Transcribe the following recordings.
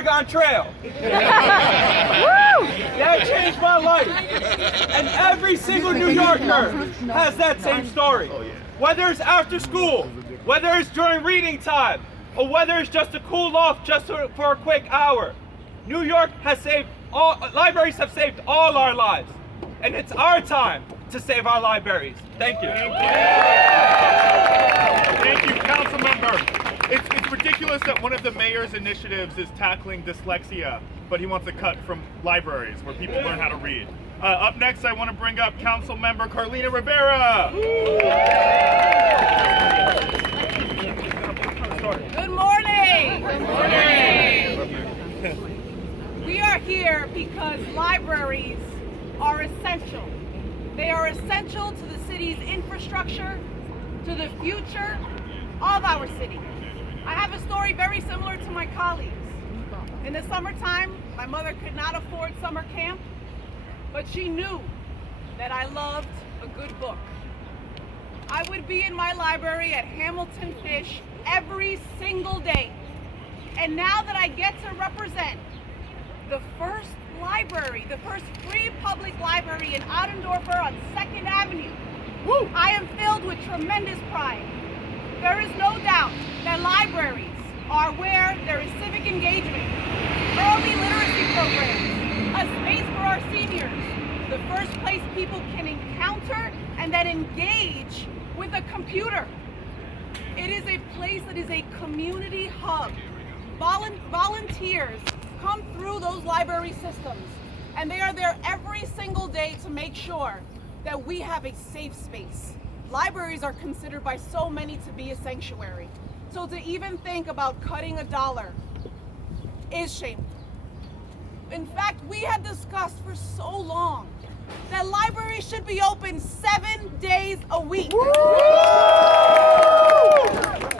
Oregon Trail. That changed my life. And every single New Yorker has that same story. Whether it's after school, whether it's during reading time, or whether it's just to cool off just for a quick hour. New York has saved libraries have saved all our lives. And it's our time to save our libraries. Thank you. Thank you, council member. It's ridiculous that one of the mayor's initiatives is tackling dyslexia, but he wants to cut from libraries where people learn how to read. Up next, I want to bring up council member Carlina Rivera. Good morning. Good morning. We are here because libraries are essential. They are essential to the city's infrastructure, to the future of our city. I have a story very similar to my colleagues. In the summertime, my mother could not afford summer camp, but she knew that I loved a good book. I would be in my library at Hamilton Fish every single day. And now that I get to represent the first library, the first free public library in Ottendorfer on 2nd Avenue, I am filled with tremendous pride. There is no doubt that libraries are where there is civic engagement, early literacy programs, a space for our seniors, the first place people can encounter and then engage with a computer. It is a place that is a community hub. Volunteers come through those library systems, and they are there every single day to make sure that we have a safe space. Libraries are considered by so many to be a sanctuary. So to even think about cutting $1 is shameful. In fact, we had discussed for so long that libraries should be open 7 days a week.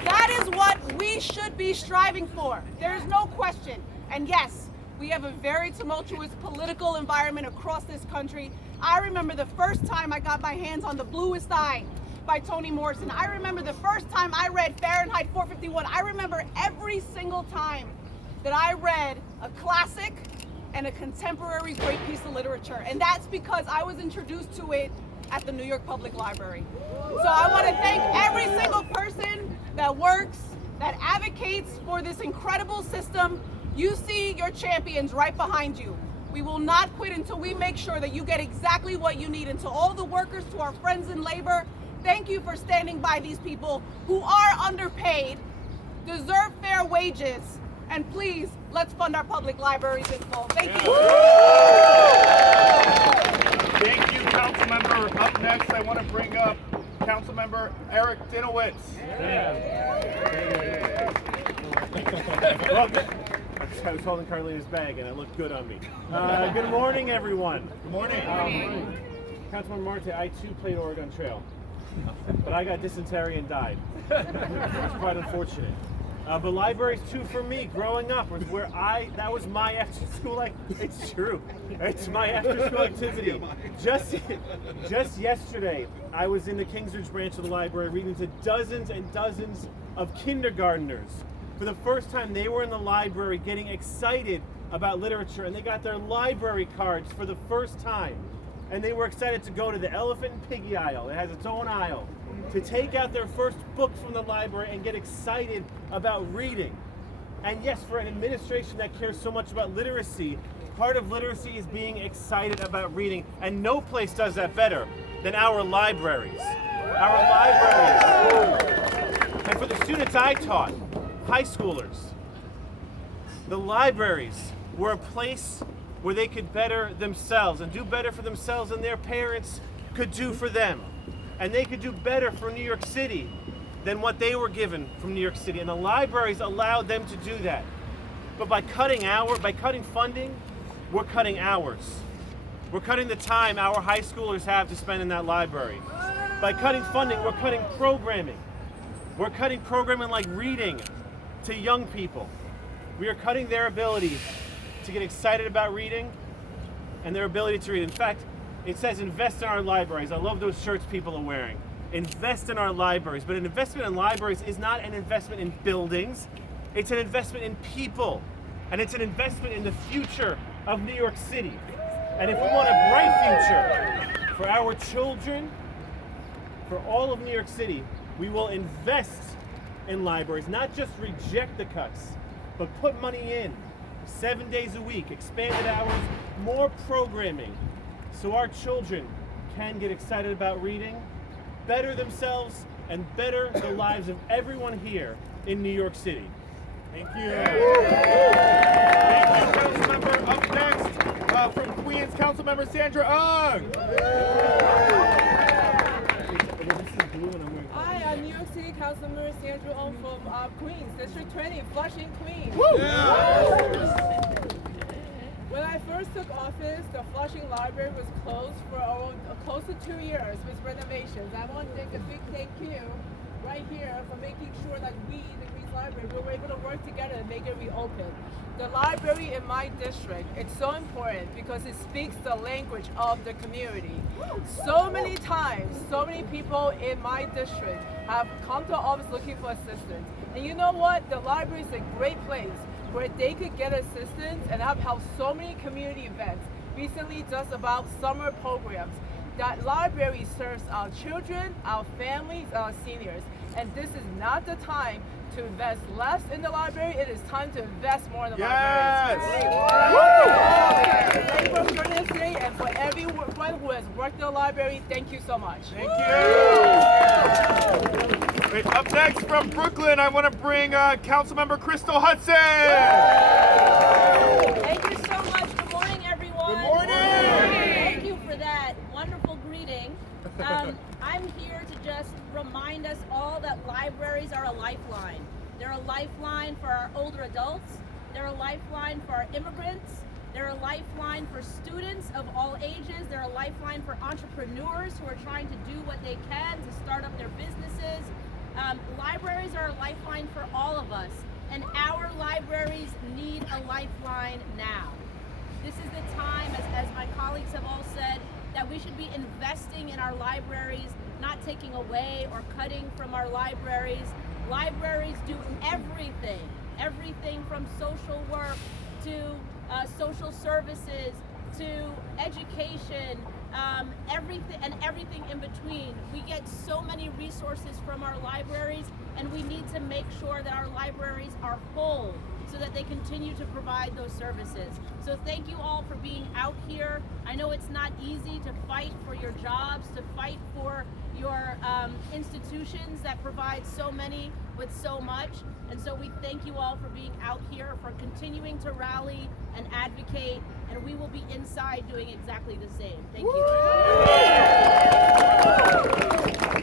That is what we should be striving for. There's no question. And yes, we have a very tumultuous political environment across this country. I remember the first time I got my hands on The Bluest Eye by Toni Morrison. I remember the first time I read Fahrenheit 451. I remember every single time that I read a classic and a contemporary great piece of literature. And that's because I was introduced to it at the New York Public Library. So I want to thank every single person that works, that advocates for this incredible system. You see your champions right behind you. We will not quit until we make sure that you get exactly what you need. And to all the workers, to our friends in labor, thank you for standing by these people who are underpaid, deserve fair wages, and please, let's fund our public libraries in full. Thank you. Thank you, council member. Up next, I want to bring up council member Eric Dinowitz. I was holding Carlina's bag and it looked good on me. Good morning, everyone. Good morning. Councilman Marte, I too played Oregon Trail, but I got dysentery and died. It's quite unfortunate. But libraries too for me, growing up, was where that was my after school, it's true. It's my after school activity. Just yesterday, I was in the Kingsbridge branch of the library reading to dozens and dozens of kindergartners. For the first time, they were in the library getting excited about literature, and they got their library cards for the first time. And they were excited to go to the Elephant and Piggy aisle. It has its own aisle. To take out their first books from the library and get excited about reading. And yes, for an administration that cares so much about literacy, part of literacy is being excited about reading. And no place does that better than our libraries. Our libraries. And for the students I taught, high schoolers, the libraries were a place where they could better themselves and do better for themselves than their parents could do for them. And they could do better for New York City than what they were given from New York City. And the libraries allowed them to do that. But by cutting funding, we're cutting hours. We're cutting the time our high schoolers have to spend in that library. By cutting funding, we're cutting programming. We're cutting programming like reading to young people. We are cutting their ability to get excited about reading and their ability to read. In fact, it says invest in our libraries. I love those shirts people are wearing. Invest in our libraries. But an investment in libraries is not an investment in buildings. It's an investment in people. and it's an investment in the future of New York City. And if we want a bright future for our children, for all of New York City, we will invest in libraries, not just reject the cuts, but put money in. 7 days a week, expanded hours, more programming, so our children can get excited about reading, better themselves, and better the lives of everyone here in New York City. Thank you. Thank you, Councilmember. Up next, from Queens, Councilmember Sandra Ung. Hi, I'm New York City Councilmember Sandra Ung from Queens, District 20, Flushing, Queens. When I first took office, the Flushing Library was closed for close to 2 years with renovations. I want to take a big thank you right here for making sure that we, the Queens Library, we were able to work together to make it reopen. The library in my district, it's so important because it speaks the language of the community. So many times, so many people in my district have come to office looking for assistance. And you know what? The library is a great place where they could get assistance and have held so many community events. Recently, just about summer programs. That library serves our children, our families, our seniors. And this is not the time to invest less in the library. It is time to invest more in the library. Thank you for joining us today, and for everyone who has worked in the library, thank you so much. Thank you. Wait, up next from Brooklyn, I want to bring Councilmember Crystal Hudson. Thank you so much. Good morning, everyone. Good morning. Thank you for that wonderful greeting. I'm here to just remind us all that libraries are a lifeline. They're a lifeline for our older adults. They're a lifeline for our immigrants. They're a lifeline for students of all ages. They're a lifeline for entrepreneurs who are trying to do what they can to start up their businesses. Libraries are a lifeline for all of us, and our libraries need a lifeline now. This is the time, as my colleagues have all said, that we should be investing in our libraries, not taking away or cutting from our libraries. Libraries do everything from social work to social services to education, everything in between. We get so many resources from our libraries, and we need to make sure that our libraries are whole so that they continue to provide those services. So thank you all for being out here. I know it's not easy to fight for your jobs, to fight for your institutions that provide so many with so much. And so we thank you all for being out here, for continuing to rally and advocate, and we will be inside doing exactly the same. Thank you.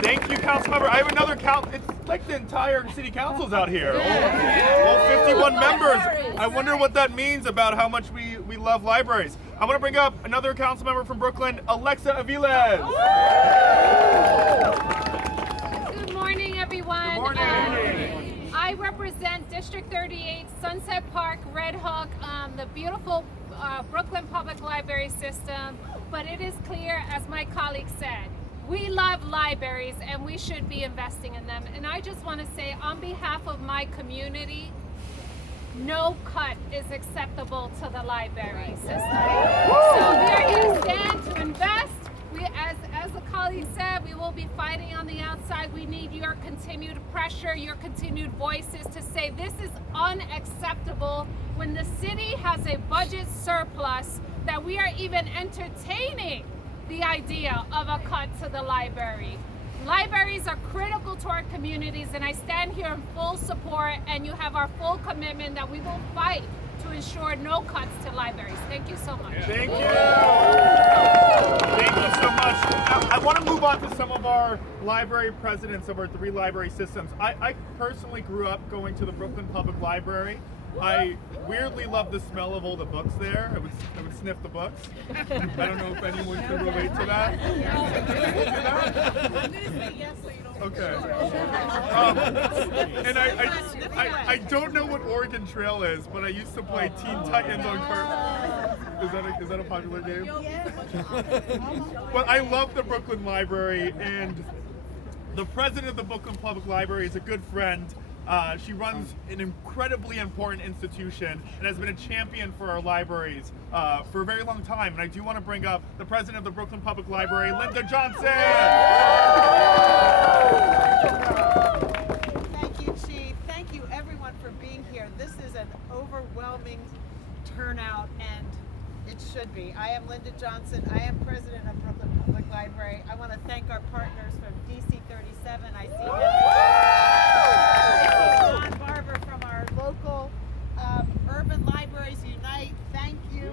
Thank you, Councilmember. I have another count. It's like the entire city council's out here. All 51 members. I wonder what that means about how much we love libraries. I want to bring up another council member from Brooklyn, Alexa Aviles. Good morning, everyone. Good morning. I represent District 38, Sunset Park, Red Hook, the beautiful Brooklyn Public Library system. But it is clear, as my colleague said, we love libraries and we should be investing in them. And I just want to say, on behalf of my community, no cut is acceptable to the library system. So we are here to stand to invest. As the colleague said, we will be fighting on the outside. We need your continued pressure, your continued voices to say this is unacceptable when the city has a budget surplus, that we are even entertaining the idea of a cut to the library. Libraries are critical to our communities, and I stand here in full support, and you have our full commitment that we will fight to ensure no cuts to libraries. Thank you so much. Thank you. Thank you so much. Now, I want to move on to some of our library presidents of our 3 library systems. I personally grew up going to the Brooklyn Public Library. I weirdly love the smell of all the books there. I would sniff the books. I don't know if anyone can relate to that. I'm going to say yes so you don't. Okay. And I don't know what Oregon Trail is, but I used to play Teen Titans on Is that a popular game? But I love the Brooklyn Library, and the president of the Brooklyn Public Library is a good friend She runs an incredibly important institution and has been a champion for our libraries for a very long time. And I do want to bring up the president of the Bklyn Public Library, Linda Johnson. Thank you, Chief. Thank you, everyone, for being here. This is an overwhelming turnout, and it should be. I am Linda Johnson. I am president of Bklyn Public Library. I want to thank our partners from DC37. I see John Barber from our local Urban Libraries Unite. Thank you.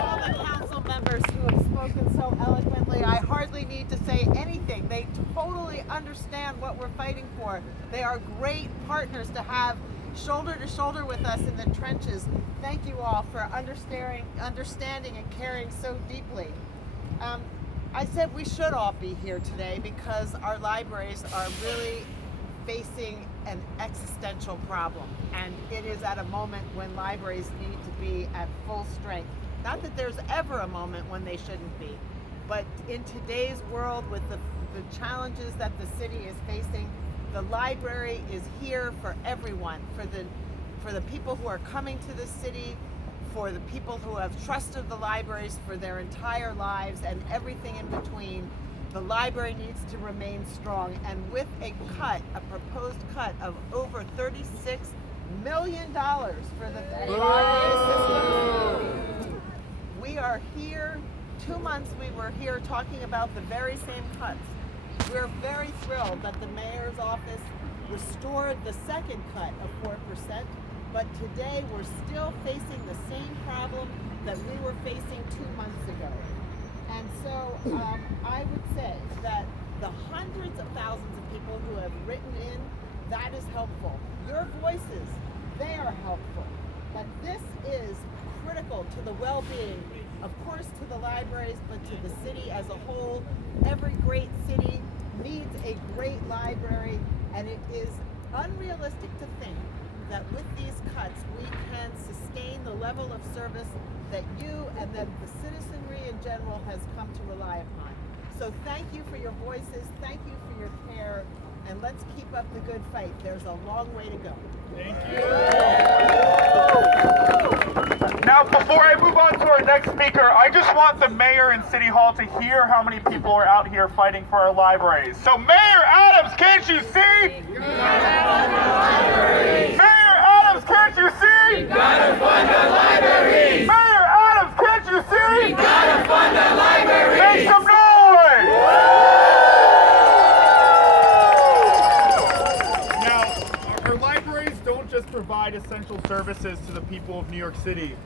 All the council members who have spoken so eloquently. I hardly need to say anything. They totally understand what we're fighting for. They are great partners to have shoulder to shoulder with us in the trenches. Thank you all for understanding and caring so deeply. I said we should all be here today because our libraries are really facing an existential problem, and it is at a moment when libraries need to be at full strength. Not that there's ever a moment when they shouldn't be, but in today's world with the challenges that the city is facing, the library is here for everyone, for the people who are coming to the city, for the people who have trusted the libraries for their entire lives and everything in between. The library needs to remain strong, and with a proposed cut of over $36 million for the library system, we are here. 2 months we were here talking about the very same cuts. We're very thrilled that the mayor's office restored the second cut of 4%, but today we're still facing the same problem that we were facing 2 months ago. And so I would say that the hundreds of thousands of people who have written in, that is helpful. Your voices, they are helpful. But this is critical to the well-being, of course, to the libraries, but to the city as a whole. Every great city needs a great library, and it is unrealistic to think that with these cuts we can sustain the level of service that you and that the citizenry in general has come to rely upon. So thank you for your voices, thank you for your care, and let's keep up the good fight. There's a long way to go. Thank you. Now, before I move on to our next speaker, I just want the mayor and City Hall to hear how many people are out here fighting for our libraries. So, Mayor Adams, can't you see? You gotta fund the libraries. Mayor Adams, can't you see? You gotta fund the libraries. Mayor Adams, can't you see? You gotta fund the libraries. Make some noise. Just provide essential services to the people of New York City.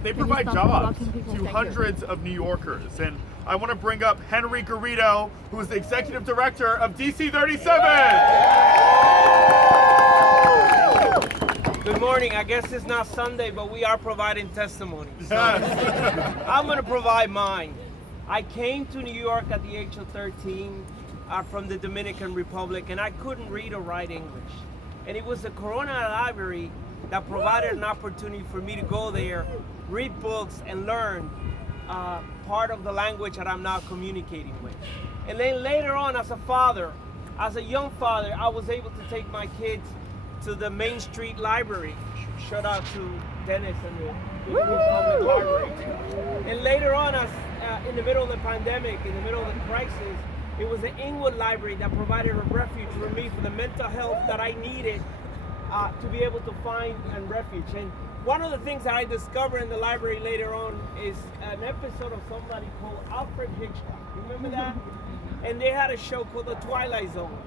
They provide jobs to hundreds of New Yorkers. And I want to bring up Henry Garrido, who is the executive director of DC37. Good morning. I guess it's not Sunday, but we are providing testimony. So I'm going to provide mine. I came to New York at the age of 13 from the Dominican Republic, and I couldn't read or write English. And it was the Corona Library that provided an opportunity for me to go there, read books, and learn part of the language that I'm now communicating with. And then later on, as a father, as a young father, I was able to take my kids to the Main Street Library. Shout out to Dennis and the Public Library. And later on, as in the middle of the pandemic, in the middle of the crisis, it was the Inwood Library that provided a refuge for me for the mental health that I needed to be able to find and refuge. And one of the things that I discovered in the library later on is an episode of somebody called Alfred Hitchcock. You remember that? And they had a show called The Twilight Zone.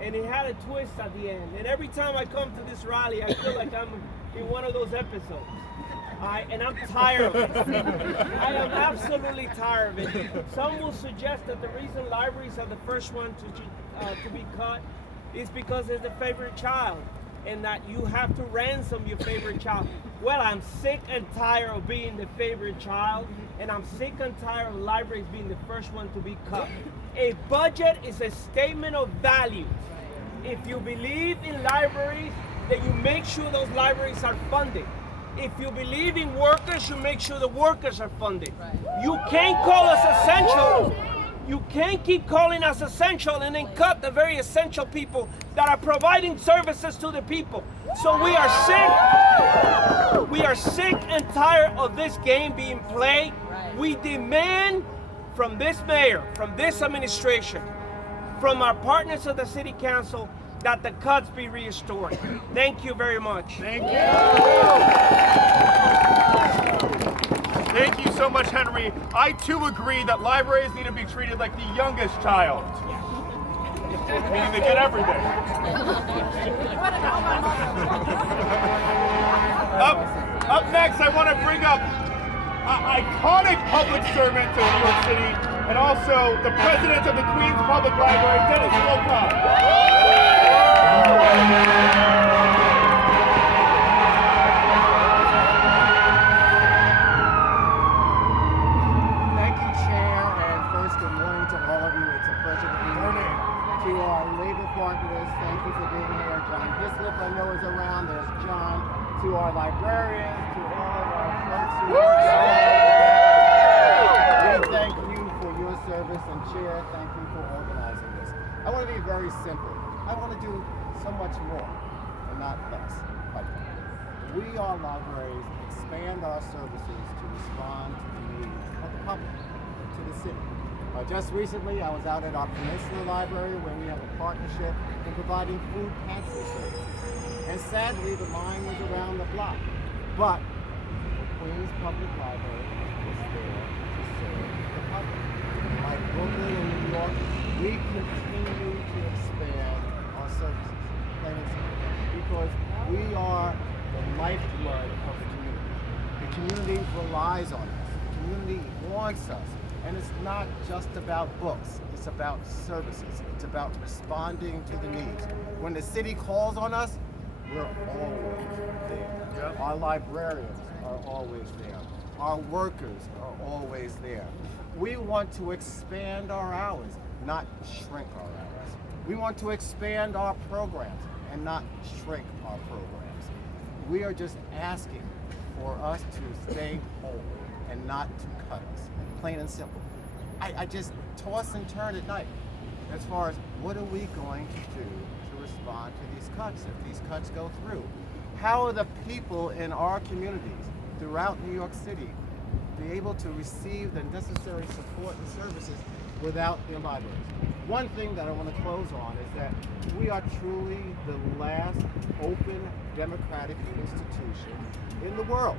And it had a twist at the end. And every time I come to this rally, I feel like I'm in one of those episodes. And I'm tired of it. I am absolutely tired of it. Some will suggest that the reason libraries are the first one to be cut is because they're the favorite child, and that you have to ransom your favorite child. Well, I'm sick and tired of being the favorite child, and I'm sick and tired of libraries being the first one to be cut. A budget is a statement of values. If you believe in libraries, then you make sure those libraries are funded. If you believe in workers, you make sure the workers are funded. Right. You can't call us essential. You can't keep calling us essential and then cut the very essential people that are providing services to the people. So we are sick. We are sick and tired of this game being played. We demand from this mayor, from this administration, from our partners of the city council, that the cuts be restored. Thank you very much. Thank you. Thank you so much, Henry. I too agree that libraries need to be treated like the youngest child, meaning they get everything. Up next, I want to bring up an iconic public servant of New York City and also the president of the Queens Public Library, Dennis Wilcox. Thank you, Chair, and first, good morning to all of you. It's a pleasure to be here. To our labor partners, thank you for being here. John Hislop, I know, is around. There's John. To our librarians, to all of our folks who are we thank you for your service, and Chair, thank you for organizing this. I want to be very simple. I want to do so much more and not less. But we, our libraries, expand our services to respond to the needs of the public, to the city. Just recently, I was out at our Peninsula Library where we have a partnership in providing food pantry services. And sadly, the line was around the block. But the Queens Public Library is there to serve the public. Like Brooklyn and New York, we continue to expand our services, plain and simple, because we are the lifeblood of the community. The community relies on us. The community wants us. And it's not just about books. It's about services. It's about responding to the needs. When the city calls on us, we're always there. Yep. Our librarians are always there. Our workers are always there. We want to expand our hours, not shrink our hours. We want to expand our programs and not shrink our programs. We are just asking for us to stay whole and not to cut us. Plain and simple. I just toss and turn at night as far as what are we going to do to respond to these cuts if these cuts go through? How are the people in our communities throughout New York City be able to receive the necessary support and services without their libraries? One thing that I want to close on is that we are truly the last open democratic institution in the world.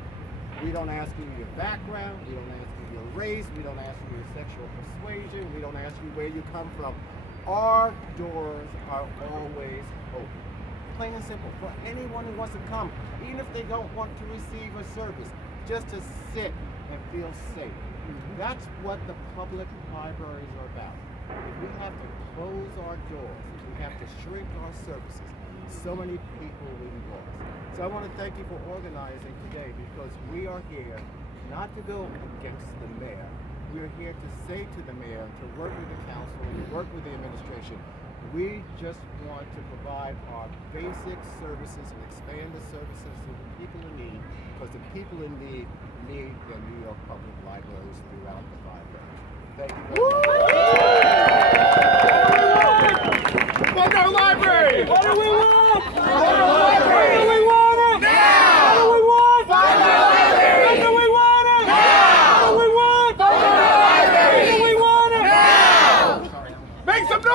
We don't ask you your background, we don't ask you your race, we don't ask you your sexual persuasion, we don't ask you where you come from. Our doors are always open. Plain and simple, for anyone who wants to come, even if they don't want to receive a service, just to sit and feel safe. That's what the public libraries are about. If we have to close our doors, if we have to shrink our services, so many people will be lost. So I want to thank you for organizing today, because we are here not to go against the mayor. We are here to say to the mayor, to work with the council, to work with the administration. We just want to provide our basic services and expand the services to the people in need, because the people in need need the New York Public Libraries throughout the 5 boroughs. Thank you very much. Fund our library! What do we want? Fund our library! What do we want it? Now! What do we want? Fund our library! What do we want it? Now! What do we want? Fund our library! What do we want it? Now! Make some noise!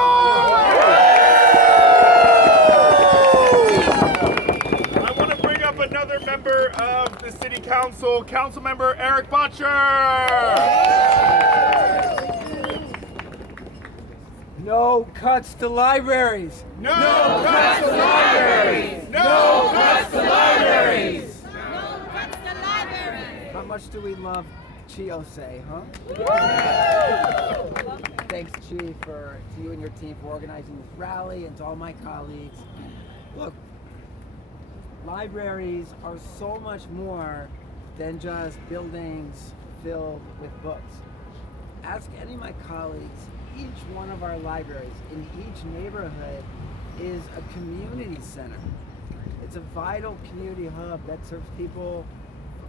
I want to bring up another member of the City Council, Councilmember Eric Butcher. No cuts to libraries. No cuts to libraries! No cuts to libraries! How much do we love Chiose, huh? Thanks, Chief, to you and your team for organizing this rally, and to all my colleagues. Look, libraries are so much more than just buildings filled with books. Ask any of my colleagues, each one of our libraries in each neighborhood is a community center. It's a vital community hub that serves people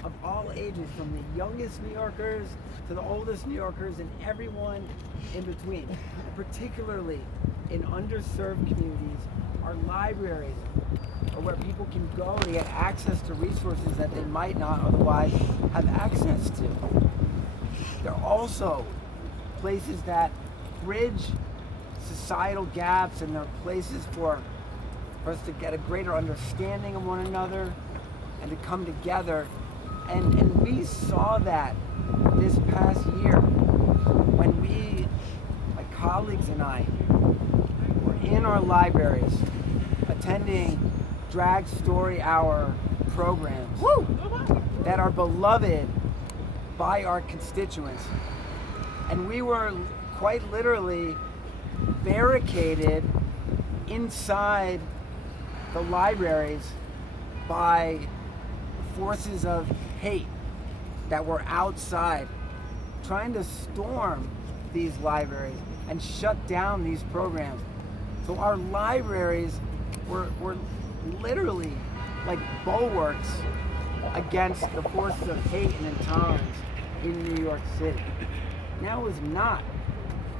of all ages, from the youngest New Yorkers to the oldest New Yorkers and everyone in between. Particularly in underserved communities, our libraries are where people can go to get access to resources that they might not otherwise have access to. They're also places that bridge societal gaps, and they're places for us to get a greater understanding of one another and to come together. And we saw that this past year when we, my colleagues and I, were in our libraries attending drag story hour programs that are beloved by our constituents. And we were quite literally barricaded inside the libraries by forces of hate that were outside trying to storm these libraries and shut down these programs. So our libraries were literally like bulwarks against the forces of hate and intolerance in New York City. Now is not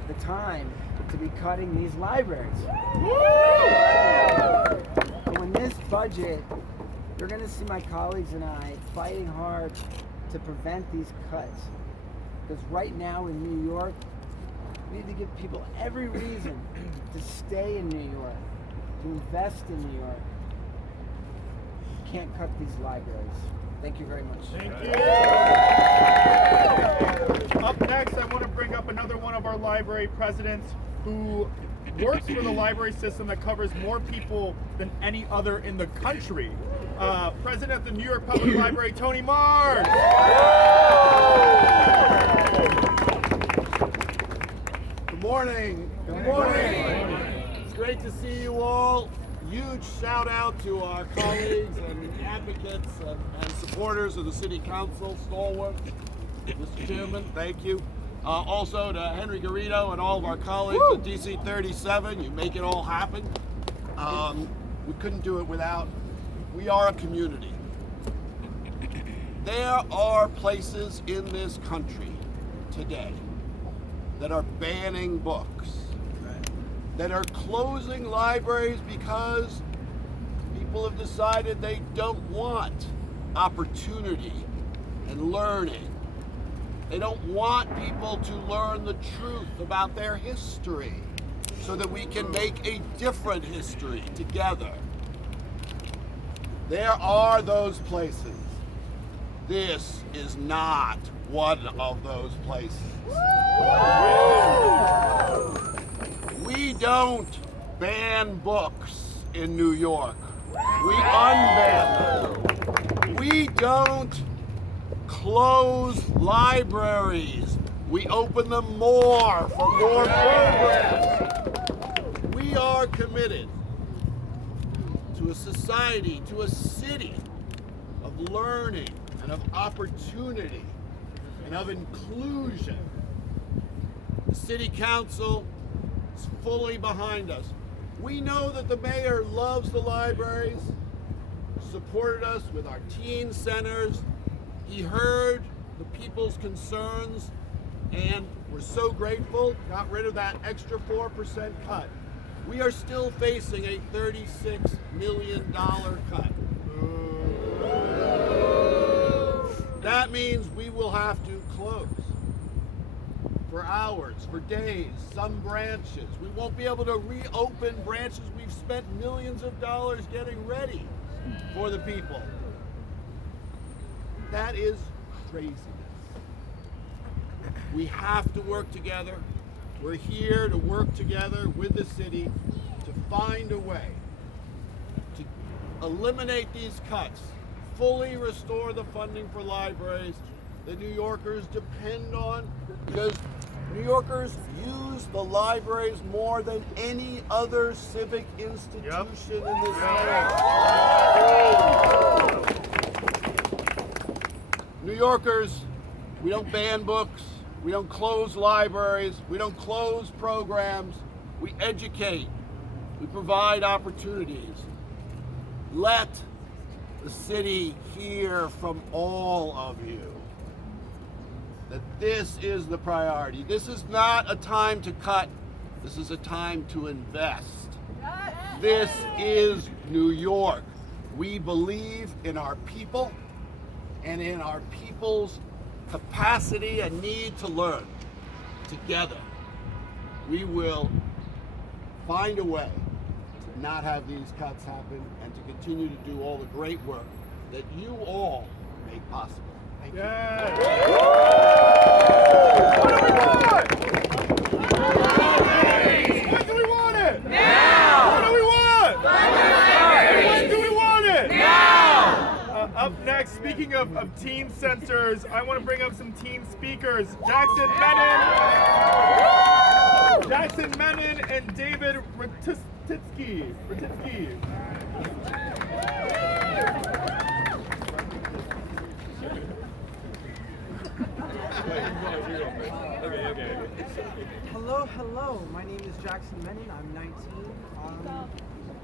the time to be cutting these libraries. And when this budget, you're going to see my colleagues and I fighting hard to prevent these cuts. Because right now in New York, we need to give people every reason to stay in New York, to invest in New York. You can't cut these libraries. Thank you very much. Thank you. Up next, I want to bring up another one of our library presidents who works for the library system that covers more people than any other in the country. President of the New York Public Library, Tony Marr. Good morning. Good morning. It's great to see you all. Huge shout out to our colleagues and advocates and supporters of the City Council, stalwart. Mr. Chairman, thank you. Also to Henry Garrido and all of our colleagues at DC37, you make it all happen. We couldn't do it without. We are a community. There are places in this country today that are banning books, that are closing libraries because people have decided they don't want opportunity and learning. They don't want people to learn the truth about their history so that we can make a different history together. There are those places. This is not one of those places. We don't ban books in New York. We unban them. We don't close libraries. We open them more for more programs. We are committed to a society, to a city of learning and of opportunity and of inclusion. The City Council is fully behind us. We know that the mayor loves the libraries, supported us with our teen centers. He heard the people's concerns, and we're so grateful, got rid of that extra 4% cut. We are still facing a $36 million cut. That means we will have to close for hours, for days, some branches. We won't be able to reopen branches we've spent millions of dollars getting ready for the people. That is craziness. We have to work together. We're here to work together with the city to find a way to eliminate these cuts, fully restore the funding for libraries that New Yorkers depend on, because New Yorkers use the libraries more than any other civic institution in this state. New Yorkers, we don't ban books, we don't close libraries, we don't close programs, we educate, we provide opportunities. Let the city hear from all of you that this is the priority. This is not a time to cut. This is a time to invest. This is New York. We believe in our people and in our people's capacity and need to learn. Together, we will find a way to not have these cuts happen and to continue to do all the great work that you all make possible. Thank you. What do we want? When do we want it? Now! What do we want? When do we want it? Now! Up next, speaking of teen censors, I want to bring up some teen speakers. Jackson Menon and David Ratitsky. Hello. My name is Jackson Menon. I'm 19.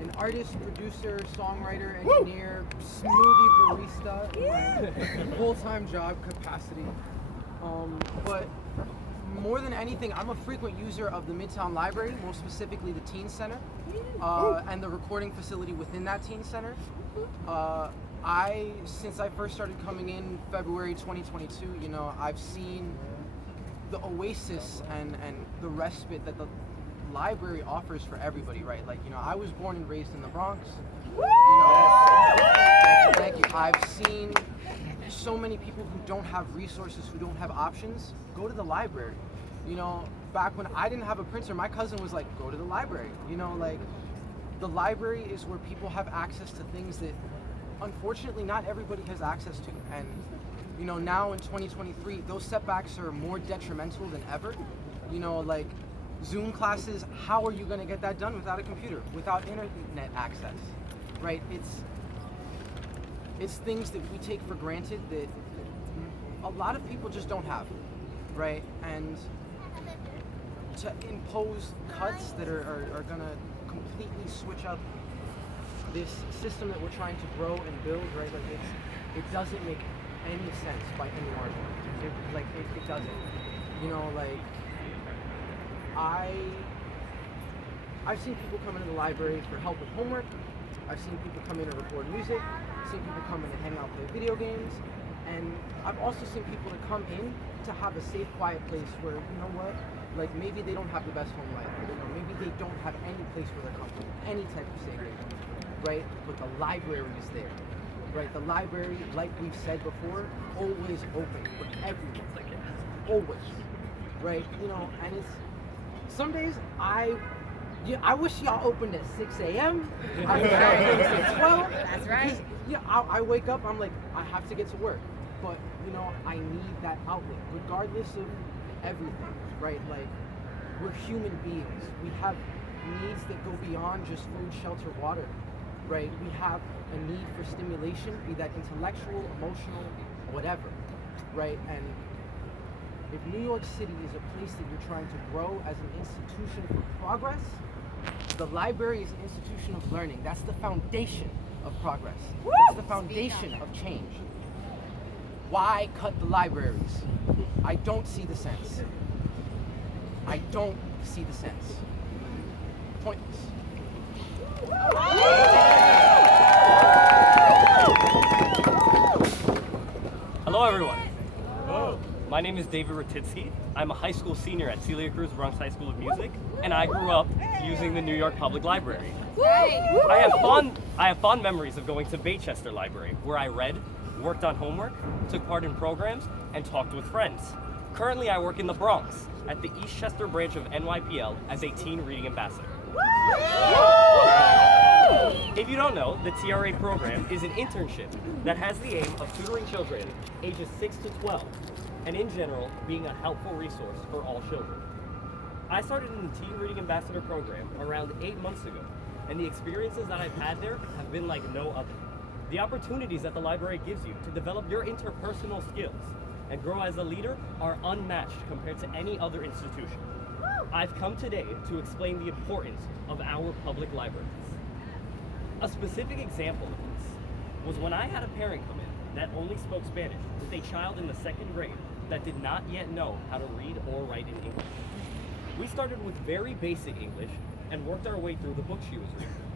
An artist, producer, songwriter, engineer, smoothie barista, my full-time job capacity. But more than anything, I'm a frequent user of the Midtown Library, most specifically the Teen Center, and the recording facility within that Teen Center. Since I first started coming in February 2022, I've seen the oasis and the respite that the library offers for everybody, right? I was born and raised in the Bronx. Thank you. I've seen so many people who don't have resources, who don't have options, go to the library. Back when I didn't have a printer, my cousin was like, go to the library. The library is where people have access to things that unfortunately not everybody has access to. And now in 2023, those setbacks are more detrimental than ever. Zoom classes, how are you going to get that done without a computer, without internet access, right? It's things that we take for granted that a lot of people just don't have, right? And to impose cuts that are going to completely switch up this system that we're trying to grow and build, right? It doesn't make any sense by any argument. It doesn't. I've seen people come into the library for help with homework. I've seen people come in and record music. I've seen people come in and hang out, play video games. And I've also seen people that come in to have a safe, quiet place where, maybe they don't have the best home life. Maybe they don't have any place where they're comfortable, any type of safety, right? But the library is there, right? The library, like we've said before, always open for everyone, always, right? And it's, some days I wish y'all opened at 6 a.m. I wish y'all opened at 12. That's right. Because, I wake up, I'm like, I have to get to work. But, I need that outlet, regardless of everything, right? We're human beings. We have needs that go beyond just food, shelter, water, right? We have a need for stimulation, be that intellectual, emotional, whatever, right? And if New York City is a place that you're trying to grow as an institution for progress, the library is an institution of learning. That's the foundation of progress. That's the foundation of change. Why cut the libraries? I don't see the sense. I don't see the sense. Pointless. Hello, everyone. My name is David Ratitsky. I'm a high school senior at Celia Cruz Bronx High School of Music, and I grew up using the New York Public Library. I have fond memories of going to Baychester Library, where I read, worked on homework, took part in programs, and talked with friends. Currently, I work in the Bronx at the Eastchester branch of NYPL as a teen reading ambassador. If you don't know, the TRA program is an internship that has the aim of tutoring children ages 6 to 12, and in general, being a helpful resource for all children. I started in the Teen Reading Ambassador program around 8 months ago, and the experiences that I've had there have been like no other. The opportunities that the library gives you to develop your interpersonal skills and grow as a leader are unmatched compared to any other institution. I've come today to explain the importance of our public libraries. A specific example of this was when I had a parent come in that only spoke Spanish with a child in the 2nd grade that did not yet know how to read or write in English. We started with very basic English and worked our way through the book she was reading.